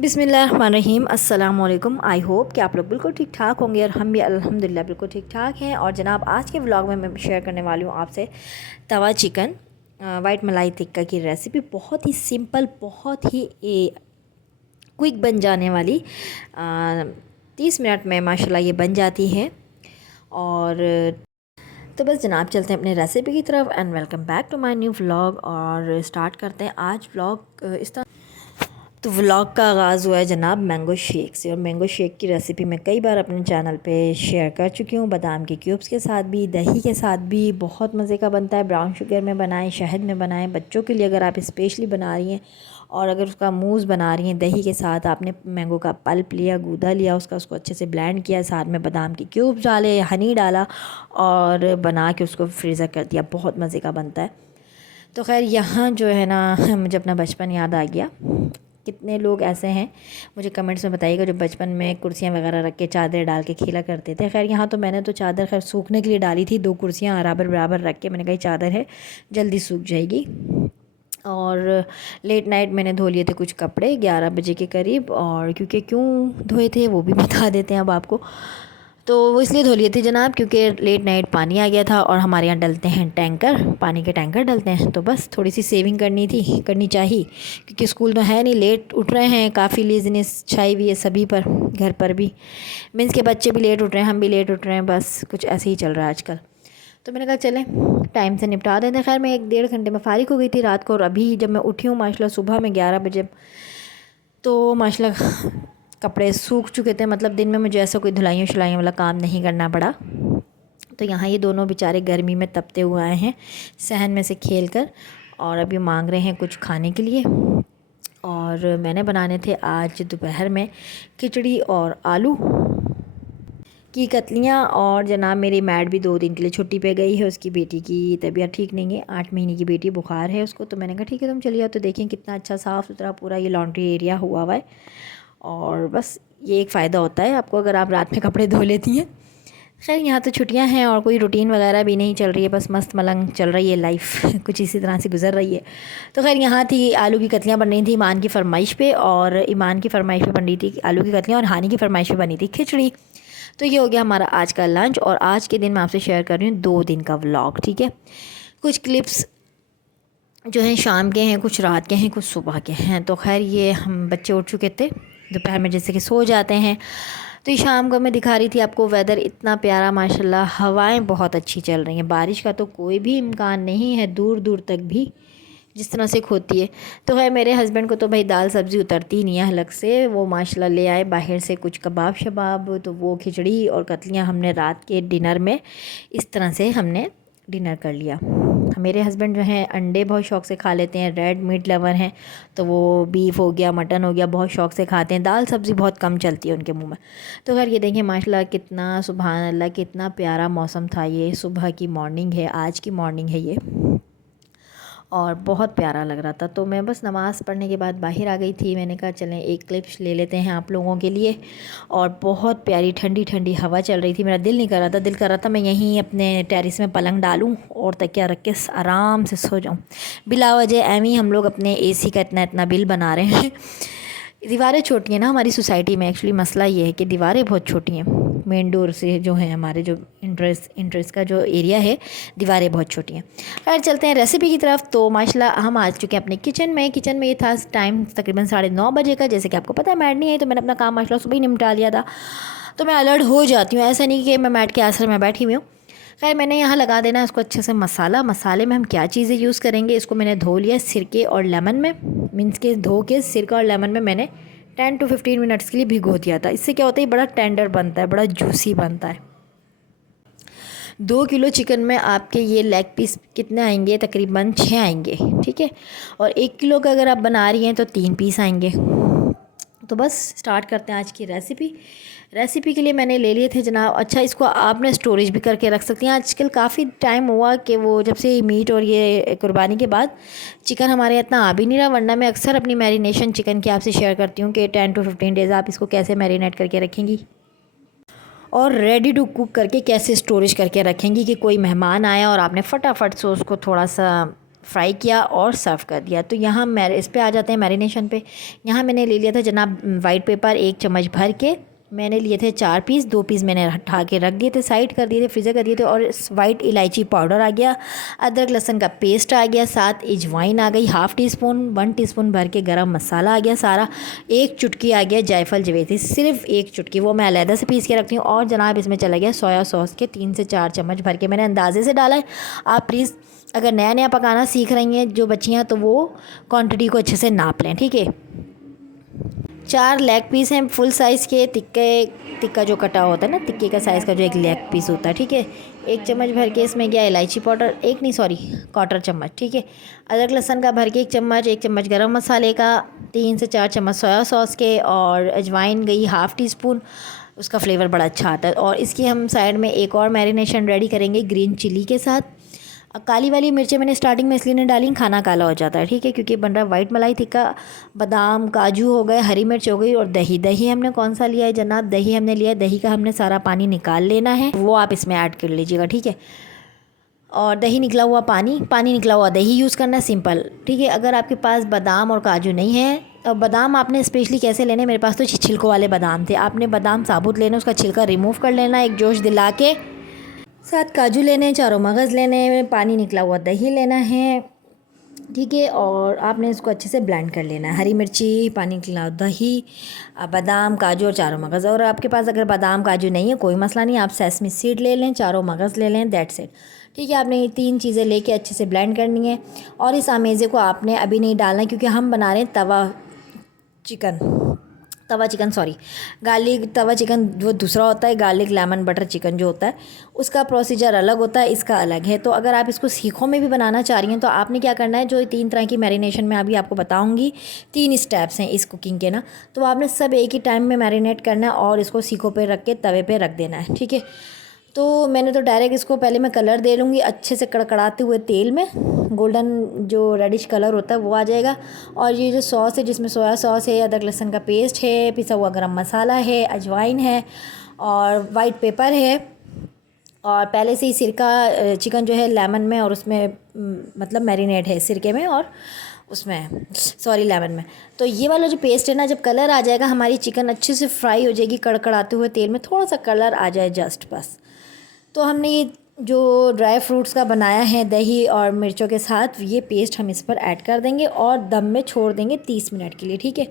बिस्मिल्लाहिर्रहमानिर्रहीम अस्सलाम वालेकुम। आई होप कि आप लोग बिल्कुल ठीक ठाक होंगे और हम भी अल्हम्दुलिल्लाह बिल्कुल ठीक ठाक हैं। और जनाब आज के व्लॉग में मैं शेयर करने वाली हूँ आपसे तवा चिकन वाइट मलाई टिक्का की रेसिपी। बहुत ही सिंपल, बहुत ही क्विक बन जाने वाली 30 मिनट में माशाल्लाह ये बन जाती है। और तो बस जनाब चलते हैं अपने रेसिपी की तरफ। And welcome back to my new vlog. और स्टार्ट करते हैं आज व्लॉग इस तरह। तो व्लॉग का आगाज़ हुआ है जनाब मैंगो शेक से। और मैंगो शेक की रेसिपी मैं कई बार अपने चैनल पे शेयर कर चुकी हूँ। बादाम के क्यूब्स के साथ भी, दही के साथ भी बहुत मज़े का बनता है। ब्राउन शुगर में बनाएं, शहद में बनाएं। बच्चों के लिए अगर आप स्पेशली बना रही हैं और अगर उसका मूज़ बना रही हैं दही के साथ, आपने मैंगो का पल्प लिया, गूदा लिया, उसको अच्छे से ब्लेंड किया, साथ में बादाम के क्यूब्स डाले, हनी डाला और बना के उसको फ्रीज़र कर दिया। बहुत मज़े का बनता है। तो खैर यहाँ जो है ना मुझे अपना बचपन याद आ गया। कितने लोग ऐसे हैं मुझे कमेंट्स में बताइएगा जो बचपन में कुर्सियाँ वगैरह रख के चादर डाल के खेला करते थे। खैर यहाँ तो मैंने तो चादर खैर सूखने के लिए डाली थी, 2 कुर्सियाँ बराबर बराबर रख के। मैंने कहा चादर है जल्दी सूख जाएगी। और लेट नाइट मैंने धो लिए थे कुछ कपड़े 11 बजे के करीब। और क्यों धोए थे वो भी बता देते हैं अब आपको। तो वो इसलिए धो लिए थे जनाब क्योंकि लेट नाइट पानी आ गया था और हमारे यहाँ डलते हैं टैंकर, पानी के टैंकर डलते हैं। तो बस थोड़ी सी सेविंग करनी चाहिए क्योंकि स्कूल तो है नहीं, लेट उठ रहे हैं, काफ़ी लेज़ीनेस छाई हुई है सभी पर, घर पर भी। मीन्स के बच्चे भी लेट उठ रहे हैं, हम भी लेट उठ रहे हैं, बस कुछ ऐसे ही चल रहा है आजकल। तो मैंने कहा चलें टाइम से निपटा देते हैं। खैर मैं 1-1.5 घंटे में फ़ारिग हो गई थी रात को। और अभी जब मैं उठी हूँ माशाल्लाह सुबह में 11 बजे, तो माशाल्लाह कपड़े सूख चुके थे। मतलब दिन में मुझे ऐसा कोई धुलाइयों शुलाइयों वाला काम नहीं करना पड़ा। तो यहाँ ये दोनों बेचारे गर्मी में तपते हुए आए हैं सहन में से खेल कर और अभी मांग रहे हैं कुछ खाने के लिए। और मैंने बनाने थे आज दोपहर में खिचड़ी और आलू की कतलियाँ। और जनाब मेरी मैड भी 2 दिन के लिए छुट्टी पे गई है, उसकी बेटी की तबीयत ठीक नहीं है, 8 महीने की बेटी, बुखार है उसको। तो मैंने कहा ठीक है तुम चलिए आओ। तो देखें कितना अच्छा साफ़ सुथरा पूरा ये लॉन्ड्री एरिया हुआ है। और बस ये एक फ़ायदा होता है आपको अगर आप रात में कपड़े धो लेती हैं। खैर यहाँ तो छुट्टियां हैं और कोई रूटीन वगैरह भी नहीं चल रही है, बस मस्त मलंग चल रही है लाइफ कुछ इसी तरह से गुजर रही है। तो खैर यहाँ थी आलू की कतलियाँ बन रही थी ईमान की फ़रमाइश पे। और ईमान की फ़रमाइश पे बन रही थी आलू की कतलियाँ और हानी की फ़रमाइश पे बनी थी खिचड़ी। तो ये हो गया हमारा आज का लंच। और आज के दिन मैं आपसे शेयर कर रही हूँ 2 दिन का व्लॉग, ठीक है। कुछ क्लिप्स जो हैं शाम के हैं, कुछ रात के हैं, कुछ सुबह के हैं। तो खैर ये हम बच्चे उठ चुके थे दोपहर में जैसे कि सो जाते हैं। तो ये शाम को मैं दिखा रही थी आपको वेदर इतना प्यारा माशाल्लाह, हवाएं बहुत अच्छी चल रही हैं, बारिश का तो कोई भी इम्कान नहीं है दूर दूर तक भी जिस तरह से होती है। तो है मेरे हस्बैंड को तो भाई दाल सब्ज़ी उतरती ही नहीं है हलक से। वो माशाल्लाह ले आए बाहर से कुछ कबाब शबाब, तो वो खिचड़ी और कतलियाँ हमने रात के डिनर में इस तरह से हमने डिनर कर लिया। मेरे हस्बैंड जो हैं अंडे बहुत शौक़ से खा लेते हैं, रेड मीट लवर हैं, तो वो बीफ हो गया, मटन हो गया, बहुत शौक़ से खाते हैं। दाल सब्ज़ी बहुत कम चलती है उनके मुंह में। तो खैर ये देखिए माशाल्लाह कितना सुभान अल्लाह कितना प्यारा मौसम था। ये सुबह की मॉर्निंग है, आज की मॉर्निंग है ये, और बहुत प्यारा लग रहा था। तो मैं बस नमाज़ पढ़ने के बाद बाहर आ गई थी। मैंने कहा चलें एक क्लिप्स ले लेते हैं आप लोगों के लिए। और बहुत प्यारी ठंडी ठंडी हवा चल रही थी। मेरा दिल नहीं कर रहा था, दिल कर रहा था मैं यहीं अपने टेरिस में पलंग डालूं और तकिया रख के आराम से सो जाऊं। बिला वजह एम ही हम लोग अपने एसी का इतना इतना बिल बना रहे हैं। दीवारें छोटी हैं ना हमारी सोसाइटी में, एक्चुअली मसला ये है कि दीवारें बहुत छोटी हैं। मेन डोर से जो है हमारे जो इंट्रेस का जो एरिया है, दीवारें बहुत छोटी हैं। खैर चलते हैं रेसिपी की तरफ। तो माशाल्लाह हम आ चुके हैं अपने किचन में ये था टाइम तकरीबन 9:30 बजे का। जैसे कि आपको पता है मैड नहीं आई, तो मैंने अपना काम माशाल्लाह सुबह ही निपटा लिया था। तो मैं अलर्ट हो जाती हूँ, ऐसा नहीं कि मैं मैड के आसरे में बैठी हुई हूँ। खैर मैंने यहाँ लगा देना है इसको अच्छे से मसाले में हम क्या चीज़ें यूज़ करेंगे इसको मैंने धो लिया सिरके और लेमन में। मीन्स के धो के सिरका और लेमन में मैंने 10 to 15 मिनट्स के लिए भिगो दिया था। इससे क्या होता है बड़ा टेंडर बनता है, बड़ा जूसी बनता है। 2 किलो चिकन में आपके ये लेग पीस कितने आएंगे, तकरीबन 6 आएंगे, ठीक है। और 1 किलो का अगर आप बना रही हैं तो 3 पीस आएंगे। तो बस स्टार्ट करते हैं आज की रेसिपी के लिए मैंने ले लिए थे जनाब। अच्छा इसको आपने स्टोरेज भी करके रख सकती हैं। आजकल काफ़ी टाइम हुआ कि वो जब से मीट और ये कुर्बानी के बाद चिकन हमारे यहाँ इतना आ भी नहीं रहा, वरना मैं अक्सर अपनी मैरिनेशन चिकन की आपसे शेयर करती हूँ कि 10 to 15 डेज़ आप इसको कैसे मैरिनेट करके रखेंगी और रेडी टू कुक करके कैसे स्टोरेज करके रखेंगी कि कोई मेहमान आया और आपने फटाफट से उसको थोड़ा सा फ्राई किया और सर्व कर दिया। तो यहाँ इस पे आ जाते हैं मैरिनेशन पे। यहाँ मैंने ले लिया था जनाब वाइट पेपर 1 चम्मच भर के, मैंने लिए थे 4 पीस, 2 पीस मैंने हटा के रख दिए थे, साइड कर दिए थे, फ्रीज़र कर दिए थे। और वाइट इलायची पाउडर आ गया, अदरक लहसुन का पेस्ट आ गया, साथ अजवाइन आ गई ½ टीस्पून, 1 टीस्पून भर के गरम मसाला आ गया सारा, 1 चुटकी आ गया जायफल जवेत्री, सिर्फ 1 चुटकी, वो मैं अलहदा से पीस के रखती हूँ। और जनाब इसमें चला गया सोया सॉस के 3 से 4 चम्मच भर के, मैंने अंदाजे से डाला है। आप प्लीज़ अगर नया नया पकाना सीख रही हैं जो बच्चियाँ, तो वो क्वांटिटी को अच्छे से नाप लें, ठीक है। 4 लेग पीस हैं फुल साइज़ के, टिक्का जो कटा होता है ना, टिक्के का साइज़ का जो एक लेग पीस होता है, ठीक है। 1 चम्मच भर के इसमें गया इलायची पाउडर, 1 चम्मच, ठीक है। अदरक लहसुन का भर के 1 चम्मच, 1 चम्मच गरम मसाले का, 3 से 4 चम्मच सोया सॉस के, और अजवाइन गई ½ टीस्पून, उसका फ्लेवर बड़ा अच्छा आता है। और इसकी हम साइड में एक और मैरिनेशन रेडी करेंगे ग्रीन चिली के साथ। काली वाली मिर्चें मैंने स्टार्टिंग में इसलिए नहीं डाली, खाना काला हो जाता है, ठीक है, क्योंकि बन रहा वाइट मलाई टिक्का। बादाम काजू हो गए, हरी मिर्च हो गई, और दही हमने कौन सा लिया है जनाब, दही हमने लिया है, दही का हमने सारा पानी निकाल लेना है, वो आप इसमें ऐड कर लीजिएगा, ठीक है। और दही निकला हुआ पानी निकला हुआ दही यूज़ करना है, सिंपल, ठीक है। अगर आपके पास बादाम और काजू नहीं है, तो बादाम आपने स्पेशली कैसे लेने, मेरे पास तो छिलकों वाले बादाम थे, आपने बादाम साबुत लेना, उसका छिलका रिमूव कर लेना, एक जोश दिला के, साथ काजू लेने हैं, 4 मगज़ लेने हैं, पानी निकला हुआ दही लेना है, ठीक है। और आपने इसको अच्छे से ब्लेंड कर लेना है, हरी मिर्ची, पानी निकला हुआ दही, बादाम काजू और 4 मगज़। और आपके पास अगर बादाम काजू नहीं है कोई मसला नहीं, आप सेसमी सीड ले लें, 4 मगज़ ले लें, दैट्स इट, ठीक है। आपने ये 3 चीज़ें लेके अच्छे से ब्लेंड करनी है। और इस आमेज़े को आपने अभी नहीं डालना है, क्योंकि हम बना रहे हैं गार्लिक तवा चिकन, वो दूसरा होता है, गार्लिक लेमन बटर चिकन जो होता है उसका प्रोसीजर अलग होता है, इसका अलग है। तो अगर आप इसको सीखों में भी बनाना चाह रही हैं, तो आपने क्या करना है, जो 3 तरह की मैरिनेशन में अभी आपको बताऊंगी, 3 स्टेप्स हैं इस कुकिंग के ना, तो आपने सब एक ही टाइम में मैरिनेट करना है और इसको सीखों पे रख के तवे पे रख देना है, ठीक है। तो मैंने तो डायरेक्ट इसको पहले मैं कलर दे लूँगी अच्छे से, कड़कड़ाते हुए तेल में गोल्डन जो रेडिश कलर होता है वो आ जाएगा। और ये जो सॉस है, जिसमें सोया सॉस है, अदरक लहसुन का पेस्ट है, पिसा हुआ गरम मसाला है, अजवाइन है और वाइट पेपर है, और पहले से ही सिरका चिकन जो है लेमन में और उसमें मतलब मैरिनेट है सिरके में और उसमें लेमन में। तो ये वाला जो पेस्ट है ना, जब कलर आ जाएगा, हमारी चिकन अच्छे से फ्राई हो जाएगी, कड़कड़ाते हुए तेल में थोड़ा सा कलर आ जाए जस्ट बस। तो हमने ये जो ड्राई फ्रूट्स का बनाया है दही और मिर्चों के साथ, ये पेस्ट हम इस पर ऐड कर देंगे और दम में छोड़ देंगे 30 मिनट के लिए, ठीक है।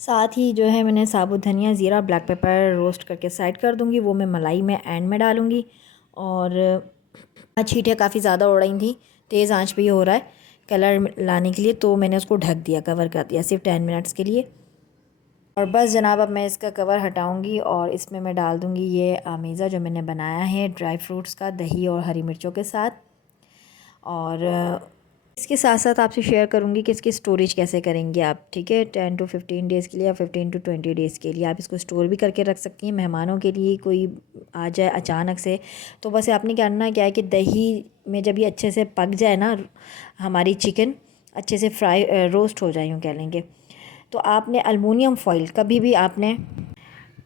साथ ही जो है मैंने साबुत धनिया, ज़ीरा, ब्लैक पेपर रोस्ट करके साइड कर दूँगी, वो मैं मलाई में एंड में डालूँगी। और छींटें काफ़ी ज़्यादा उड़ रही थी, तेज़ आंच पे ही हो रहा है कलर लाने के लिए, तो मैंने उसको ढक दिया, कवर कर दिया सिर्फ 10 मिनट्स के लिए। और बस जनाब अब मैं इसका कवर हटाऊंगी और इसमें मैं डाल दूंगी ये आमेज़ा जो मैंने बनाया है ड्राई फ्रूट्स का, दही और हरी मिर्चों के साथ। और इसके साथ साथ आपसे शेयर करूंगी कि इसकी स्टोरेज कैसे करेंगे आप, ठीक है। 10 to 15 डेज़ के लिए या 15 to 20 डेज़ के लिए आप इसको स्टोर भी करके रख सकती हैं। मेहमानों के लिए कोई आ जाए अचानक से, तो बस आपने करना क्या है कि दही में जब ये अच्छे से पक जाए ना, हमारी चिकन अच्छे से फ्राई रोस्ट हो जाए यूँ कह लेंगे, तो आपने अलमुनियम फॉइल, कभी भी आपने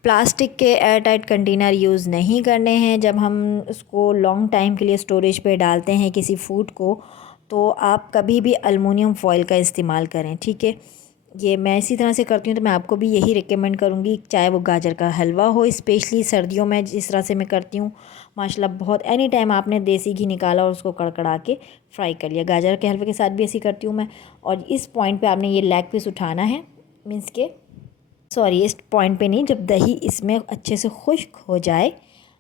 प्लास्टिक के एयर टाइट कंटेनर यूज़ नहीं करने हैं। जब हम उसको लॉन्ग टाइम के लिए स्टोरेज पे डालते हैं किसी फूड को, तो आप कभी भी अलमुनियम फॉइल का इस्तेमाल करें, ठीक है। ये मैं इसी तरह से करती हूँ, तो मैं आपको भी यही रिकमेंड करूँगी, चाहे वो गाजर का हलवा हो, स्पेशली सर्दियों में जिस तरह से मैं करती हूँ माशाल्लाह बहुत, एनी टाइम आपने देसी घी निकाला और उसको कड़कड़ा के फ्राई कर लिया। गाजर के हलवे के साथ भी ऐसी करती हूँ मैं। और इस पॉइंट पे आपने ये लेग पीस उठाना है, मीन्स के इस पॉइंट पे नहीं, जब दही इसमें अच्छे से खुश्क हो जाए,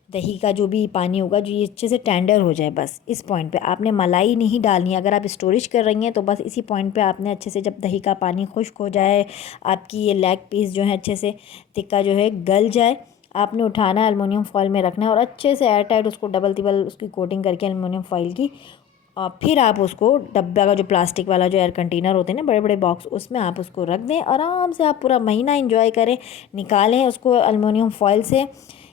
दही का जो भी पानी होगा जो ये अच्छे से टेंडर हो जाए, बस इस पॉइंट पे आपने मलाई नहीं डालनी है। अगर आप स्टोरेज कर रही हैं तो बस इसी पॉइंट पे आपने अच्छे से, जब दही का पानी खुश्क हो जाए, आपकी ये लेग पीस जो है अच्छे से टिक्का जो है गल जाए, आपने उठाना है, एलुमिनियम फॉइल में रखना है और अच्छे से एयर टाइट उसको डबल तिबल उसकी कोटिंग करके एलुमिनियम फॉइल की, और फिर आप उसको डब्बा का जो प्लास्टिक वाला जो एयर कंटेनर होते हैं ना बड़े बड़े बॉक्स, उसमें आप उसको रख दें। आराम से आप पूरा महीना एंजॉय करें। निकालें उसको एलुमिनियम फॉइल से,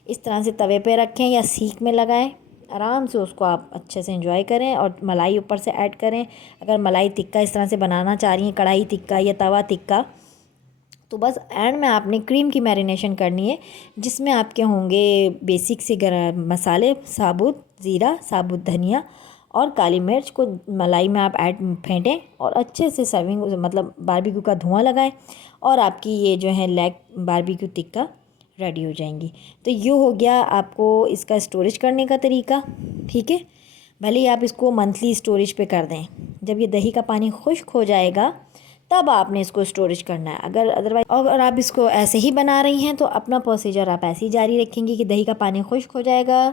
इस तरह से तवे पे रखें या सीख में लगाएं, आराम से उसको आप अच्छे से एंजॉय करें और मलाई ऊपर से ऐड करें। अगर मलाई टिक्का इस तरह से बनाना चाह रही हैं, कढ़ाई टिक्का या तवा टिक्का, तो बस एंड में आपने क्रीम की मैरिनेशन करनी है, जिसमें आपके होंगे बेसिक से गरम मसाले, साबुत ज़ीरा, साबुत धनिया और काली मिर्च को मलाई में आप फेंटें और अच्छे से सर्विंग मतलब बारबेक्यू का धुआं लगाएं और आपकी ये जो है लेग बारबेक्यू टिक्का रेडी हो जाएंगी। तो ये हो गया आपको इसका स्टोरेज करने का तरीका। ठीक है, भले ही आप इसको मंथली स्टोरेज पे कर दें, जब ये दही का पानी खुश्क हो जाएगा तब आपने इसको स्टोरेज करना है। अगर आप इसको ऐसे ही बना रही हैं तो अपना प्रोसीजर आप ऐसे ही जारी रखेंगी कि दही का पानी खुश्क हो जाएगा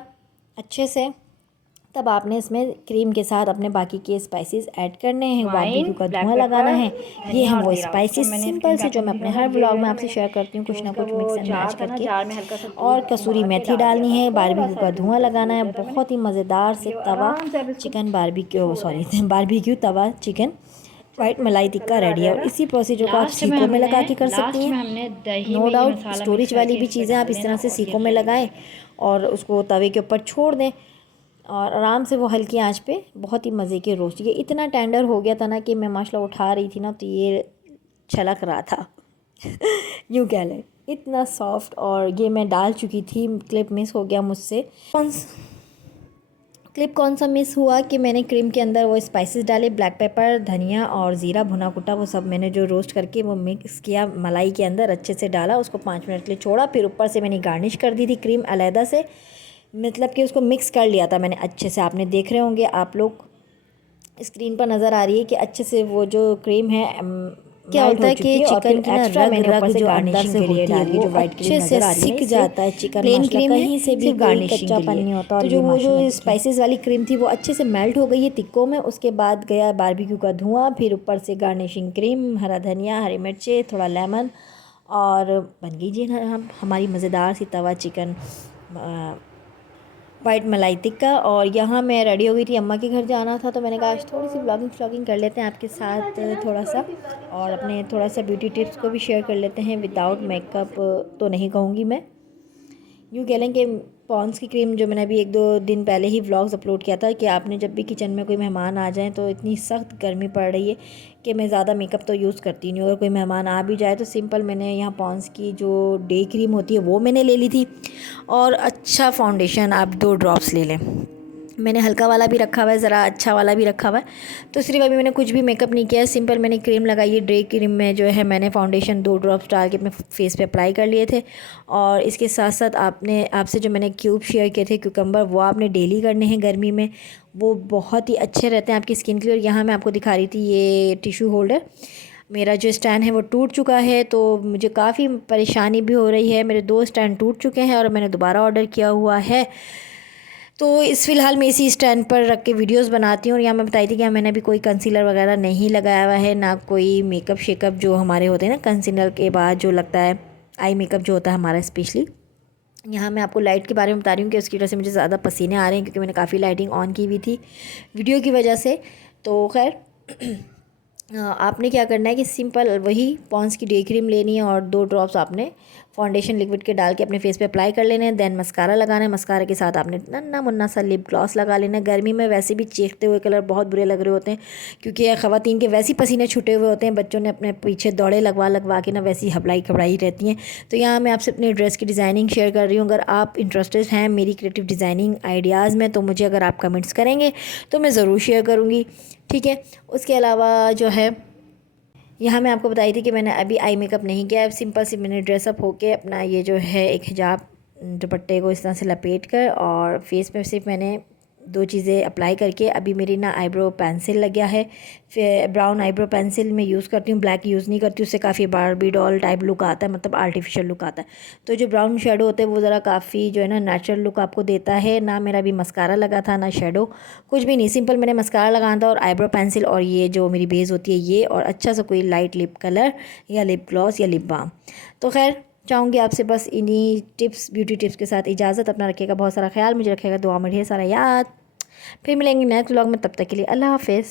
अच्छे से, तब आपने इसमें क्रीम के साथ अपने बाकी के स्पाइसेस ऐड करने हैं, बारबेक्यू का धुआं लगाना है। ये हैं वो स्पाइसेस सिंपल से जो मैं अपने हर व्लॉग में आपसे शेयर करती हूँ, कुछ ना कुछ मिक्स एंड मैच करके। और कसूरी मेथी डालनी है, बारबेक्यू का धुआं लगाना है, बहुत ही मज़ेदार से तवा चिकन बारबेक्यू तवा चिकन वाइट मलाई टिक्का रेडी है। और इसी प्रोसीजर को आप सीखों में लगा के कर सकती हैं। नो डाउट स्टोरेज वाली भी चीज़ें आप इस तरह से सीखों में लगाएं और उसको तवे के ऊपर छोड़ दें और आराम से वो हल्की आंच पे बहुत ही मज़े के रोस्ट। ये इतना टेंडर हो गया था ना कि मैं माशाल्लाह उठा रही थी ना तो ये छलक रहा था यूँ कह लें, इतना सॉफ्ट। और ये मैं डाल चुकी थी, क्लिप मिस हो गया मुझसे। क्लिप कौन सा मिस हुआ कि मैंने क्रीम के अंदर वो स्पाइसेस डाले, ब्लैक पेपर, धनिया और ज़ीरा भुना कुटा, वो सब मैंने जो रोस्ट करके वो मिक्स किया मलाई के अंदर, अच्छे से डाला, उसको 5 मिनट के लिए छोड़ा। फिर ऊपर से मैंने गार्निश कर दी थी क्रीम अलहदा से, मतलब कि उसको मिक्स कर लिया था मैंने अच्छे से। आपने देख रहे होंगे, आप लोग स्क्रीन पर नज़र आ रही है कि अच्छे से वो जो क्रीम है क्या होता है कि चिकन की ना रग जो अंदर से होती है वो अच्छे से सिक जाता है चिकन। प्लेन क्रीम कहीं से भी कच्चापन नहीं होता। और जो वो जो स्पाइसेस वाली क्रीम थी वो अच्छे से मेल्ट हो गई है टिक्कों में। उसके बाद गया बारबेक्यू का धुआं, फिर ऊपर से गार्निशिंग क्रीम, हरा धनिया, हरी मिर्चें, थोड़ा लेमन, और बन गई जी हमारी मज़ेदार सी तवा चिकन वाइट मलाई टिक्का। और यहाँ मैं रेडी हो गई थी, अम्मा के घर जाना था, तो मैंने कहा आज थोड़ी सी व्लॉगिंग कर लेते हैं आपके साथ थोड़ा सा, और अपने थोड़ा सा ब्यूटी टिप्स को भी शेयर कर लेते हैं। विदाउट मेकअप तो नहीं कहूँगी मैं, यूँ कह लें कि पॉन्ड्स की क्रीम जो मैंने अभी 1-2 दिन पहले ही व्लॉग्स अपलोड किया था कि आपने जब भी किचन में कोई मेहमान आ जाए तो इतनी सख्त गर्मी पड़ रही है कि मैं ज़्यादा मेकअप तो यूज़ करती नहीं हूँ। अगर कोई मेहमान आ भी जाए तो सिंपल मैंने यहाँ पॉन्ड्स की जो डे क्रीम होती है वो मैंने ले ली थी, और अच्छा फाउंडेशन आप 2 ड्रॉप्स ले लें। मैंने हल्का वाला भी रखा हुआ है, ज़रा अच्छा वाला भी रखा हुआ है। तो सिर्फ अभी मैंने कुछ भी मेकअप नहीं किया है, सिंपल मैंने क्रीम लगाई है। डे क्रीम में जो है मैंने फाउंडेशन 2 ड्रॉप्स डाल के अपने फेस पे अप्लाई कर लिए थे। और इसके साथ साथ आपसे जो मैंने क्यूब शेयर किए थे क्यूकम्बर, वो आपने डेली करने हैं गर्मी में, वो बहुत ही अच्छे रहते हैं आपकी स्किन के लिए। और यहाँ मैं आपको दिखा रही थी ये टिशू होल्डर, मेरा जो स्टैंड है वो टूट चुका है, तो मुझे काफ़ी परेशानी भी हो रही है। मेरे 2 स्टैंड टूट चुके हैं और मैंने दोबारा ऑर्डर किया हुआ है। तो इस फ़िलहाल मैं इसी स्टैंड पर रख के वीडियोस बनाती हूँ। और यहाँ मैं बताई थी कि मैंने अभी कोई कंसीलर वगैरह नहीं लगाया हुआ है, ना कोई मेकअप शेकअप जो हमारे होते हैं ना कंसीलर के बाद जो लगता है, आई मेकअप जो होता है हमारा स्पेशली। यहाँ मैं आपको लाइट के बारे में बता रही हूँ कि उसकी वजह से मुझे ज़्यादा पसीने आ रहे हैं, क्योंकि मैंने काफ़ी लाइटिंग ऑन की हुई थी वीडियो की वजह से। तो खैर आपने क्या करना है कि सिंपल वही पॉन्ड्स की डे क्रीम लेनी है और 2 ड्रॉप्स आपने फाउंडेशन लिक्विड के डाल के अपने फेस पे अप्लाई कर लेने हैं। देन मस्कारा लगाना है, मस्कारा के साथ आपने नन्ना मुन्ना सा लिप ग्लॉस लगा लेना है। गर्मी में वैसे भी चीखते हुए कलर बहुत बुरे लग रहे होते हैं, क्योंकि ख़वातीन के वैसे ही पसीने छूटे हुए होते हैं, बच्चों ने अपने पीछे दौड़े लगवा के ना वैसी हबलाई खबड़ाई रहती हैं। तो यहाँ मैं आपसे अपने ड्रेस की डिज़ाइनिंग शेयर कर रही हूँ। अगर आप इंटरेस्टेड हैं मेरी क्रिएटिव डिज़ाइनिंग आइडियाज़ में तो मुझे अगर आप कमेंट्स करेंगे तो मैं ज़रूर शेयर करूँगी, ठीक है। उसके अलावा जो है यहाँ मैं आपको बताई थी कि मैंने अभी आई मेकअप नहीं किया, सिंपल सी मैंने ड्रेसअप होके अपना ये जो है एक हिजाब दुपट्टे को इस तरह से लपेट कर और फेस पे सिर्फ मैंने 2 चीज़ें अप्लाई करके, अभी मेरी ना आईब्रो पेंसिल लग गया है, फिर ब्राउन आईब्रो पेंसिल मैं यूज़ करती हूँ, ब्लैक यूज़ नहीं करती, उससे काफ़ी बारबी डॉल टाइप लुक आता है, मतलब आर्टिफिशियल लुक आता है। तो जो ब्राउन शेडो होता है वो ज़रा काफ़ी जो है ना नेचुरल लुक आपको देता है। ना मेरा अभी मस्कारा लगा था ना शेडो, कुछ भी नहीं, सिंपल मैंने मस्कारा लगाना था और आईब्रो पेंसिल और ये जो मेरी बेस होती है ये, और अच्छा सा कोई लाइट लिप कलर या लिप ग्लॉस या लिप बाम। तो खैर चाहूँगी आपसे बस इन्हीं टिप्स, ब्यूटी टिप्स के साथ इजाज़त। अपना रखिएगा बहुत सारा ख्याल, मुझे रखिएगा दुआ में ढेर सारा याद। फिर मिलेंगे नेक्स्ट व्लॉग में, तब तक के लिए अल्लाह हाफ़िज़।